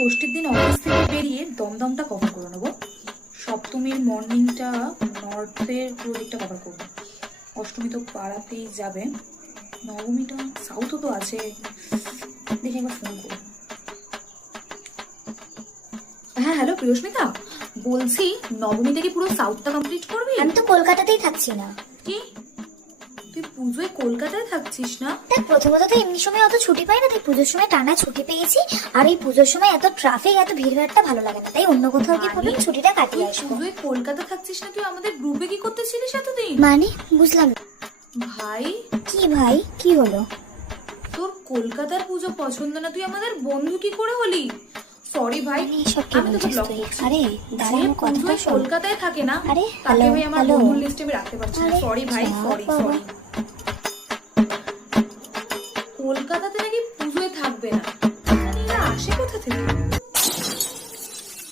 ষষ্ঠীর দিন অফিস থেকে বেরিয়ে দমদমটা কভার করে নেবো, সপ্তমীর মর্নিংটা নর্থের পুরো দিকটা কভার করবো, অষ্টমী তো পাড়াতেই যাবে, নবমীটা সাউথও তো আছে, দেখি একবার ফোন করবো। হ্যাঁ হ্যালো প্রিয়স্মিতা, বলছি নবমীতে কি পুরো সাউথটা কমপ্লিট করবি? আমি তো কলকাতাতেই থাকছি না। কি তুই পুজোয় কলকাতায় থাকছিস না? দেখ, প্রথমত তো এমনি সময় অত ছুটি পাই না, তাই পুজোর সময় টানা ছুটি পেয়েছি। আর এই পুজোর সময় এত ট্রাফিক, এত ভিড়ভাড়টা ভালো লাগে না, তাই অন্য কোথাও গিয়ে ভাবলাম ছুটিটা কাটিয়ে তুই আসবো। পুজোয় কলকাতা থাকছিস না, তুই আমাদের গ্রুপে কি করতেছিলিস এতদিন? মানে বুঝলাম না। ভাই কি ভাই, কি হলো? তোর কলকাতার পুজো পছন্দ না, তুই আমাদের বন্ধু কি করে হলি? সরি ভাই, আরে এসব কি আমি তোকে বলছিস ব্লক তুই? করছি। আরে দাঁড়া, যে আমার কথাটা পুজোয় শোন। কলকাতায় থাকে না, আরে তাকে হ্যালো ভাই আমার হ্যালো। বন্ধুর লিস্টে আমি রাখতে পারছি না। আরে সরি ভাই, যা সরি বাবা। সরি। কলকাতাতে নাকি পুজোয় থাকবে না, মানে এরা আসে কোথা থেকে?